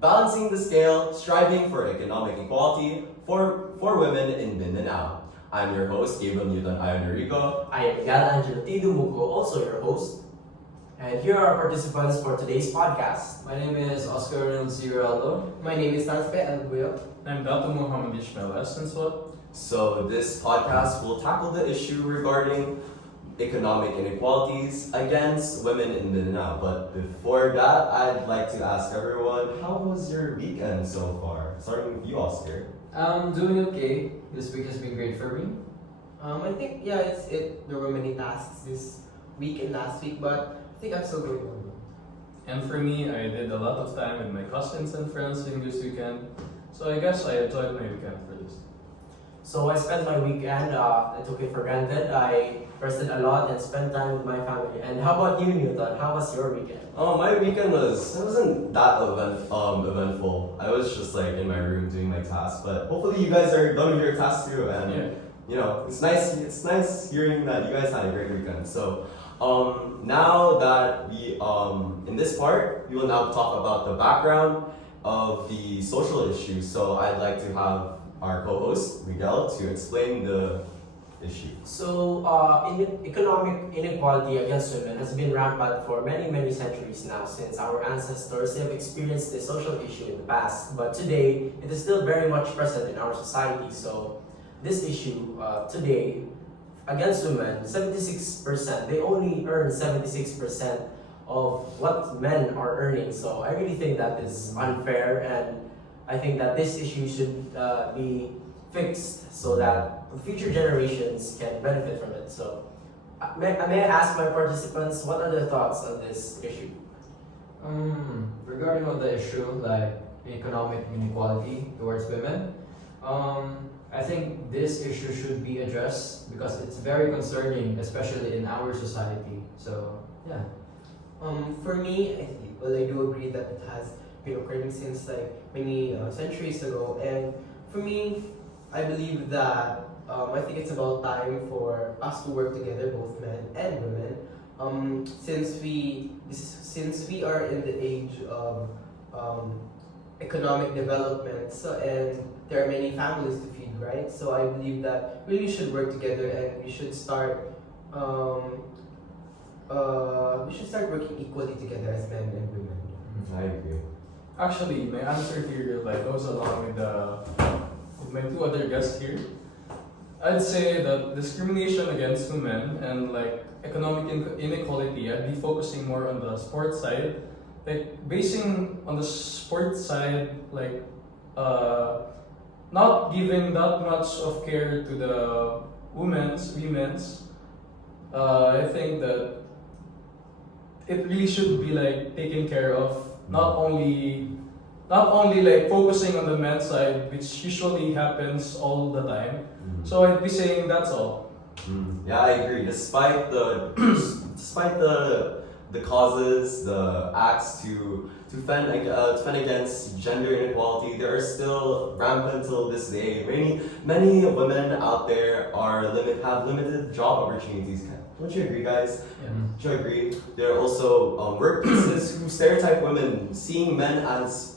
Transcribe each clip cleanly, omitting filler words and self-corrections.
balancing the scale, striving for economic equality for women in Mindanao. I'm your host, Gabriel Newton Ayonarico. I am Miguel Angelo T. Dumugo, also your host. And here are our participants for today's podcast. My name is Oscar Reynolds Giraldo. My name is Tanspe Alguyo. I'm Dr. Muhammad Ishmael Essenswat. So this podcast will tackle the issue regarding economic inequalities against women in Mindanao. But before that, I'd like to ask everyone, how was your weekend so far? Starting with you, Oscar. I'm doing okay. This week has been great for me. I think there were many tasks this week and last week, but I think I'm still going on. And for me, I did a lot of time with my cousins and friends in this weekend. So I guess I enjoyed my weekend for this. So I spent my weekend, I took it for granted. I rested a lot and spent time with my family. And how about you, Newton? How was your weekend? Oh, my weekend wasn't that eventful. I was just like in my room doing my tasks, but hopefully you guys are done with your tasks too. And you know, it's nice hearing that you guys had a great weekend. So now that we in this part, we will now talk about the background of the social issues. So I'd like to have our co-host Miguel to explain the issue. So, economic inequality against women has been rampant for many centuries now, since our ancestors have experienced this social issue in the past. But today, it is still very much present in our society. So, this issue today against women, 76%, they only earn 76% of what men are earning. So, I really think that is unfair, and I think that this issue should be fixed so that future generations can benefit from it. So, may I ask my participants, what are their thoughts on this issue? Regarding on the issue like economic inequality towards women, I think this issue should be addressed because it's very concerning, especially in our society. So yeah. For me, I do agree that it has been occurring since like many centuries ago. And for me, I believe that I think it's about time for us to work together, both men and women. Since we are in the age of economic development, and there are many families to feed, right? So I believe that we really should work together, and we should start working equally together as men and women. I agree. Actually, my answer here like goes along with my two other guests here. I'd say that discrimination against women and like economic inequality, I'd be focusing more on the sports side. Like basing on the sports side, like not giving that much of care to the women's. I think that it really should be like taken care of. Not only like focusing on the men's side, which usually happens all the time. So I'd be saying that's all. Yeah, I agree. Despite the causes, the acts to fend against gender inequality, there are still rampant till this day. Many women out there have limited job opportunities. Don't you agree, guys? Yeah. Don't you agree? There are also workplaces who stereotype women, seeing women as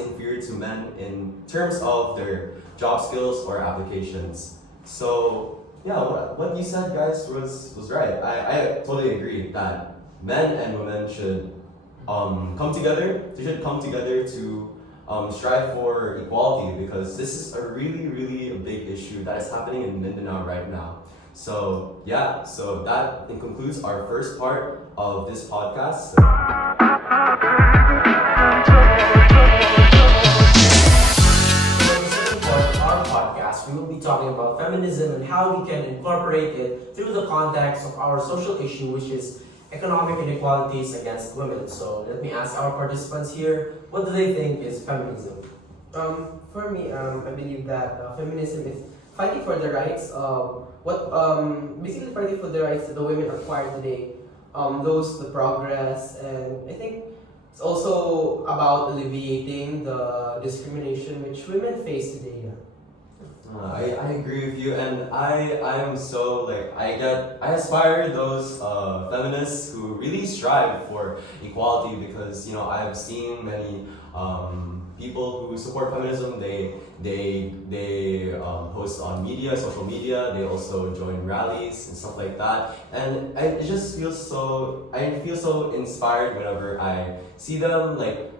inferior to men in terms of their job skills or applications. So yeah, what you said, guys, was right. I totally agree that men and women should come together. They should come together to strive for equality, because this is a really a big issue that is happening in Mindanao right now. So yeah, so that concludes our first part of this podcast. We will be talking about feminism and how we can incorporate it through the context of our social issue, which is economic inequalities against women. So let me ask our participants here, what do they think is feminism? For me, I believe that feminism is fighting for the rights of basically fighting for the rights that the women acquire today, the progress, and I think it's also about alleviating the discrimination which women face today. Yeah. I agree with you, and I am so like I aspire those feminists who really strive for equality, because you know I've seen many people who support feminism. They post on media, social media. They also join rallies and stuff like that, and it just feels so. I feel so inspired whenever I see them like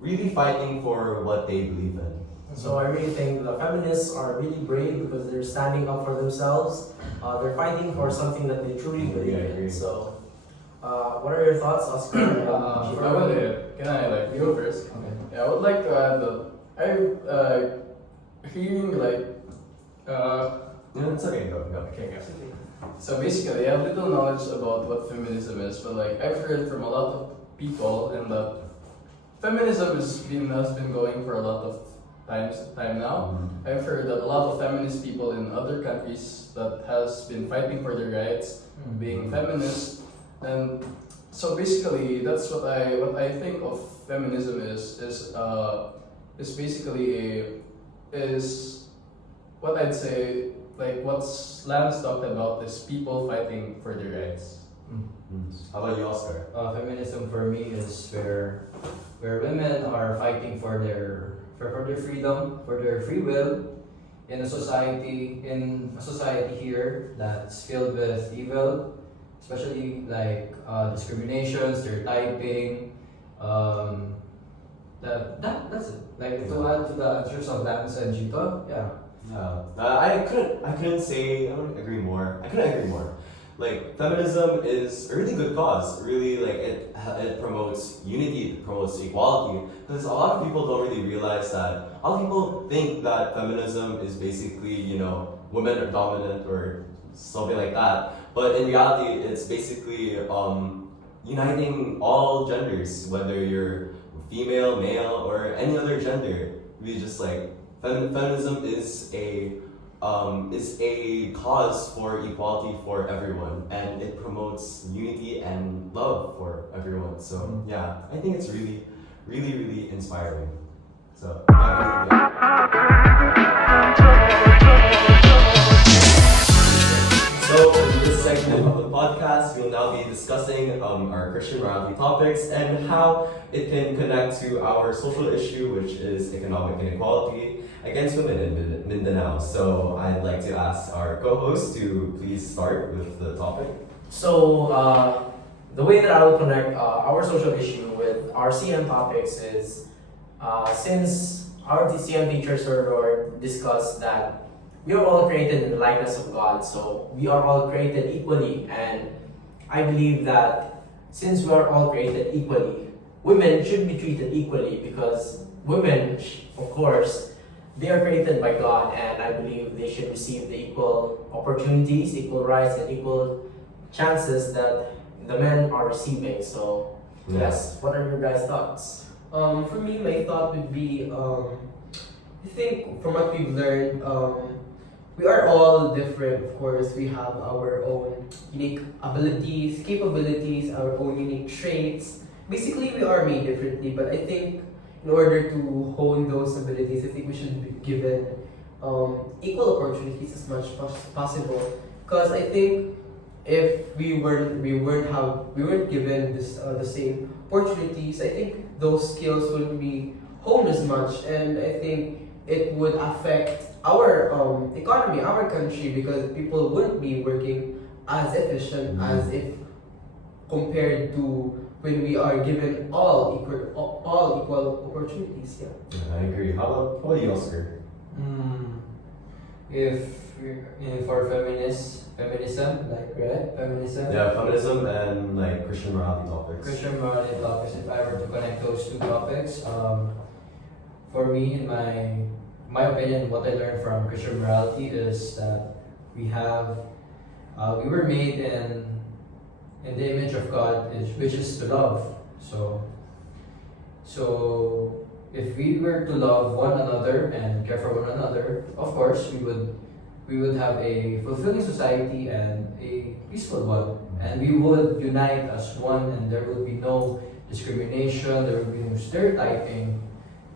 really fighting for what they believe in. So I really think the feminists are really brave because they're standing up for themselves. They're fighting for something that they truly believe I agree. in. So, what are your thoughts, Oscar? I would, can I like go first? Okay. Yeah, I would like to add that I hearing like No, it's okay. Go. okay, guys. So basically, I have little knowledge about what feminism is, but like I've heard from a lot of people, and that feminism has been going for a lot of time now. I've heard that a lot of feminist people in other countries that has been fighting for their rights, being feminist, and so basically that's what I think of feminism is basically is what I'd say like what Lance talked about is people fighting for their rights. How about you, Oscar? Feminism for me is where women are fighting for their freedom, for their free will in a society here that's filled with evil, especially like discrimination, stereotyping. That's it. Like to add to the answers of Lance and Gito, yeah. Yeah, I couldn't say. I don't agree more. I couldn't agree more. Like feminism is a really good cause. Really, like it promotes unity, it promotes equality. Because a lot of people don't really realize that. A lot of people think that feminism is basically women are dominant or something like that. But in reality, it's basically uniting all genders, whether you're female, male, or any other gender. We just like feminism is a cause for equality for everyone, and it promotes unity and love for everyone. So yeah, I think it's really, really, really inspiring. So So in this segment of the podcast, we'll now be discussing our Christian morality topics and how it can connect to our social issue, which is economic inequality against women in Mindanao. So I'd like to ask our co-host to please start with the topic. So, the way that I will connect our social issue with our CM topics is since our CM teachers were discussed that we are all created in the likeness of God, so we are all created equally, and I believe that since we are all created equally, women should be treated equally because women, of course, they are created by God, and I believe they should receive the equal opportunities, equal rights, and equal chances that the men are receiving. So, yes, what are your guys' thoughts? For me, my thought would be, I think from what we've learned, we are all different. Of course, we have our own unique abilities, capabilities, our own unique traits. Basically, we are made differently, but I think in order to hone those abilities, I think we should be given equal opportunities as much as possible. Because I think if we weren't given the same opportunities, I think those skills wouldn't be honed as much, and I think it would affect our economy, our country, because people wouldn't be working as efficient as if compared to when we are given all equal opportunities. Yeah. I agree. How about you, Oscar? For feminism, like right, feminism. Yeah, feminism and like Christian morality topics. Christian morality topics. If I were to connect those two topics, for me, in my opinion, what I learned from Christian morality is that we were made in the image of God, which is to love. So if we were to love one another and care for one another, of course we would have a fulfilling society and a peaceful one, and we would unite as one, and there would be no discrimination, there would be no stereotyping,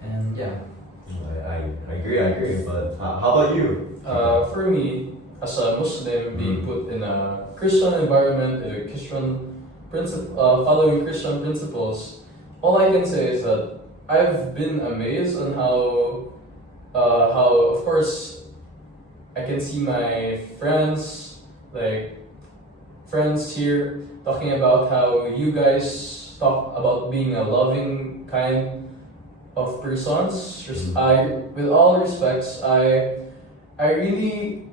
and yeah. I agree. But how about you? For me, as a Muslim being put in a Christian environment, a Christian following Christian principles, all I can say is that I've been amazed on how of course I can see my friends here talking about how you guys talk about being a loving kind of persons. Just with all respects, I really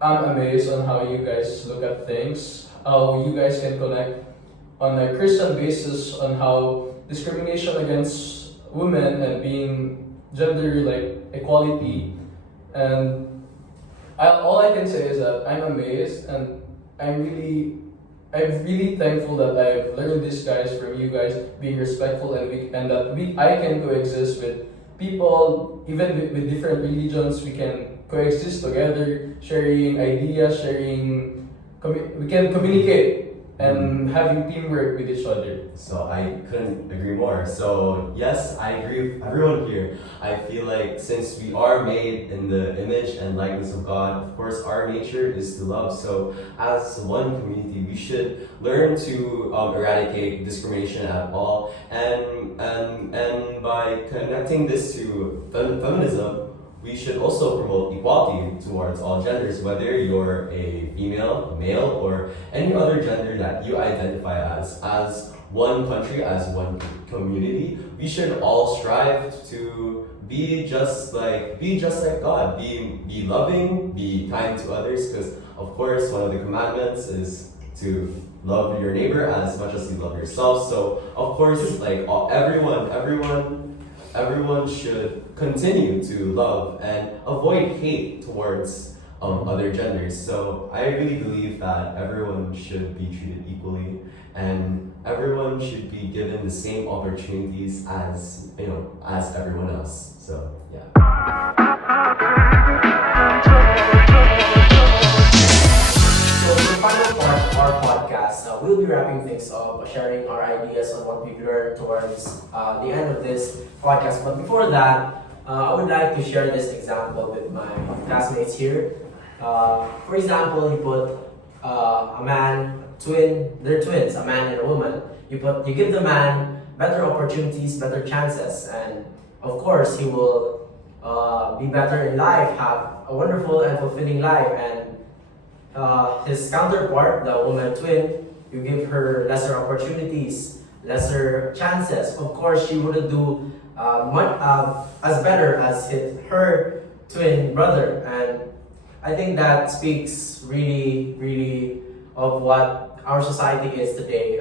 am amazed on how you guys look at things, how you guys can connect on a Christian basis on how discrimination against women and being gender equality, and all I can say is that I'm amazed and I'm really thankful that I've learned this guys from you guys being respectful and that I can coexist with people even with different religions. We can coexist together, sharing ideas, we can communicate and having teamwork with each other. So I couldn't agree more. So yes, I agree with everyone here. I feel like since we are made in the image and likeness of God, of course our nature is to love. So as one community, we should learn to eradicate discrimination at all. And by connecting this to feminism, we should also promote equality towards all genders, whether you're a female, male, or any other gender that you identify as. As one country, as one community, we should all strive to be just like God. Be loving, be kind to others, because of course one of the commandments is to love your neighbor as much as you love yourself. So of course, everyone should continue to love and avoid hate towards other genders. So I really believe that everyone should be treated equally and everyone should be given the same opportunities as everyone else. So yeah. So in the final part of our podcast, we'll be wrapping things up, sharing our ideas on what we've learned towards the end of this podcast. But before that, I would like to share this example with my classmates here. For example, you put they're twins, a man and a woman. You give the man better opportunities, better chances, and of course he will be better in life, have a wonderful and fulfilling life. And his counterpart, the woman twin, you give her lesser opportunities, lesser chances. Of course, she wouldn't do as better as her twin brother. And I think that speaks really, really of what our society is today.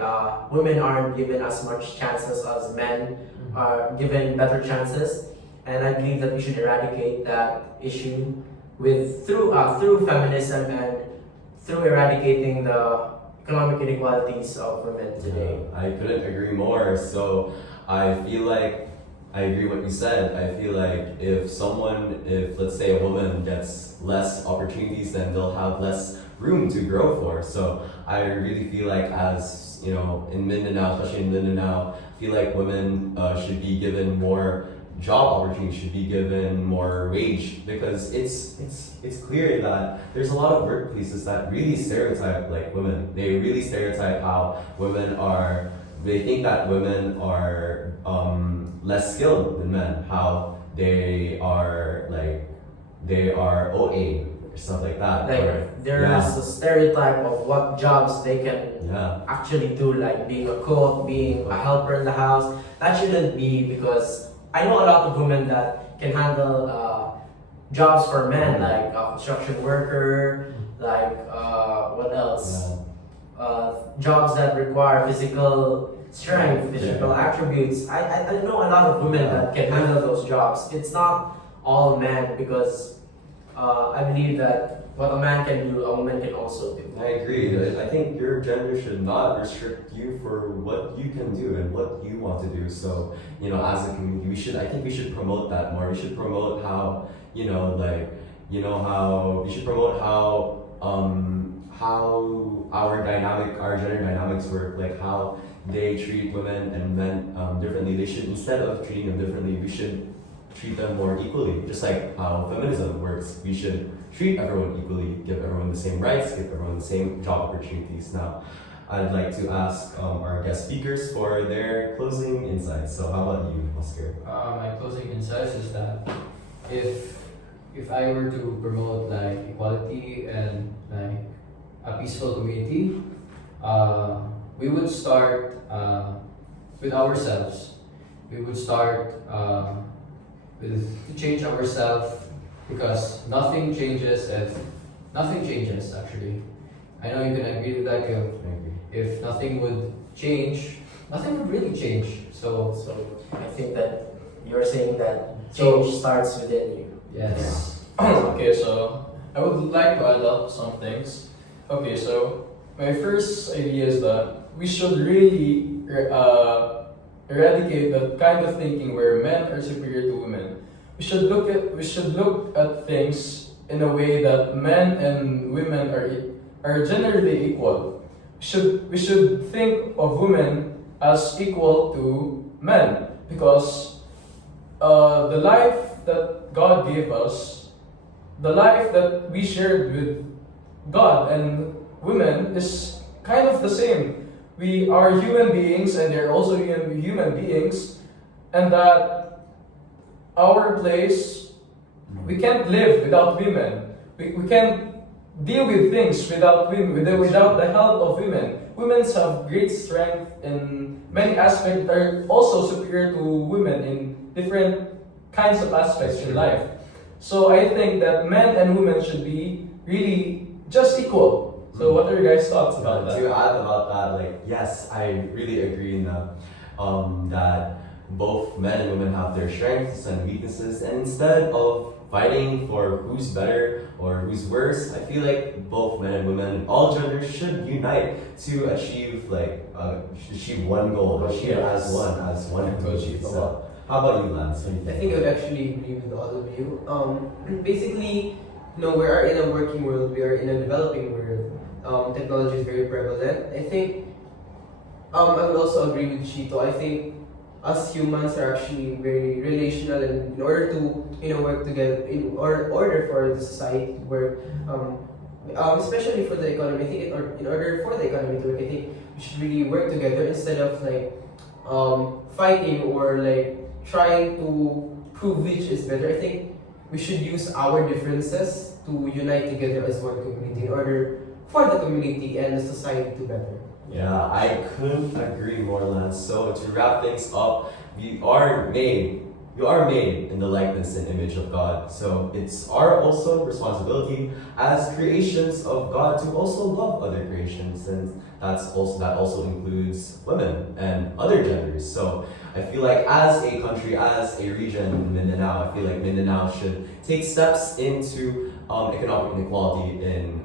Women aren't given as much chances as men are given better chances. And I believe that we should eradicate that issue through feminism and through eradicating the economic inequalities of women today. I couldn't agree more. So I feel like I agree what you said. I feel like if let's say a woman gets less opportunities, then they'll have less room to grow for. So I really feel like as in Mindanao, especially in Mindanao, I feel like women should be given more job opportunities, should be given more wage, because it's clear that there's a lot of workplaces that really stereotype women. They really stereotype how they think that women are less skilled than men, how they are OA or stuff like that. There's a stereotype of what jobs they can actually do, like being a cook, being a helper in the house. That shouldn't be, because I know a lot of women that can handle jobs for men, like a construction worker, like what else? Jobs that require physical strength, physical attributes. I know a lot of women that can handle those jobs. It's not all men, because I believe that what a man can do, a woman can also do. I agree. I think your gender should not restrict you for what you can do and what you want to do. So, as a community, I think we should promote that more. We should promote how, how our gender dynamics work, like how they treat women and men differently. Instead of treating them differently, we should treat them more equally, just like how feminism works. We should treat everyone equally, give everyone the same rights, give everyone the same job opportunities. Now, I'd like to ask our guest speakers for their closing insights. So, how about you, Oscar? My closing insights is that if I were to promote like equality and like a peaceful community, we would start with ourselves. We would start with to change ourselves because nothing changes actually. I know you can agree with that. If nothing would change, nothing would really change. So I think that you're saying that So- change starts within you. yes. Okay, so I would like to add up some things. Okay, so my first idea is that we should really eradicate that kind of thinking where men are superior to women. We should look at things in a way that men and women are generally equal. We should think of women as equal to men because the life that God gave us, the life that we shared with God and women is kind of the same. We are human beings and they're also human beings, and that our place, we can't live without women. We can't deal with things without women, without the help of women. Women have great strength in many aspects that are also superior to women in different kinds of aspects in life. So I think that men and women should be really just equal. So what are your guys' thoughts about that? To add about that, like yes, I really agree in that both men and women have their strengths and weaknesses, and instead of fighting for who's better or who's worse, I feel like both men and women, all genders, should unite to achieve one goal, achieve as one to achieve. So, how about you, Lance? What do you I think I would actually agree with all of you. Basically, we are in a working world, we are in a developing world. Technology is very prevalent. I think I would also agree with Chito. I think us humans are actually very relational, and in order to work together, in order for the society to work, especially for the economy, I think in order for the economy to work, I think we should really work together instead of fighting or trying to prove which is better. I think we should use our differences to unite together as one community in order for the community and the society to better. Yeah, I couldn't agree more, Lance. So to wrap things up, you are made in the likeness and image of God. So it's our also responsibility as creations of God to also love other creations, and that also includes women and other genders. So I feel like as a country, as a region in Mindanao, I feel like Mindanao should take steps into economic inequality in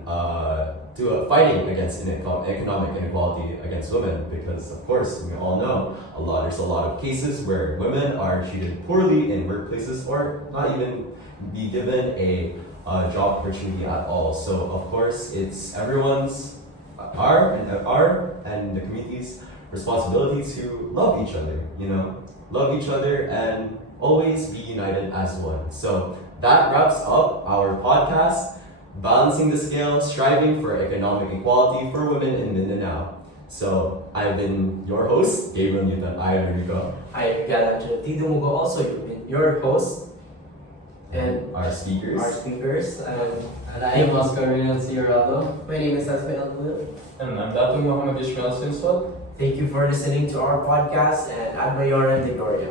fighting against economic inequality against women, because of course we all know there's a lot of cases where women are treated poorly in workplaces or not even be given a job opportunity at all. So of course it's everyone's our and the community's responsibility to love each other and always be united as one. So that wraps up our podcast, Balancing the Scale, Striving for Economic Equality for Women in Mindanao. So, I've been your host, Gabriel Newton. I am Rico. I am Galanjo Tidumugo, also you've been your host, and Our speakers. and And I am Oscar Reynolds Ciarado. My name is Asmay Alpuyo. And I'm Datu Muhammad Ishmael Sinswat. thank you for listening to our podcast, and Ad Mayorem Victoria.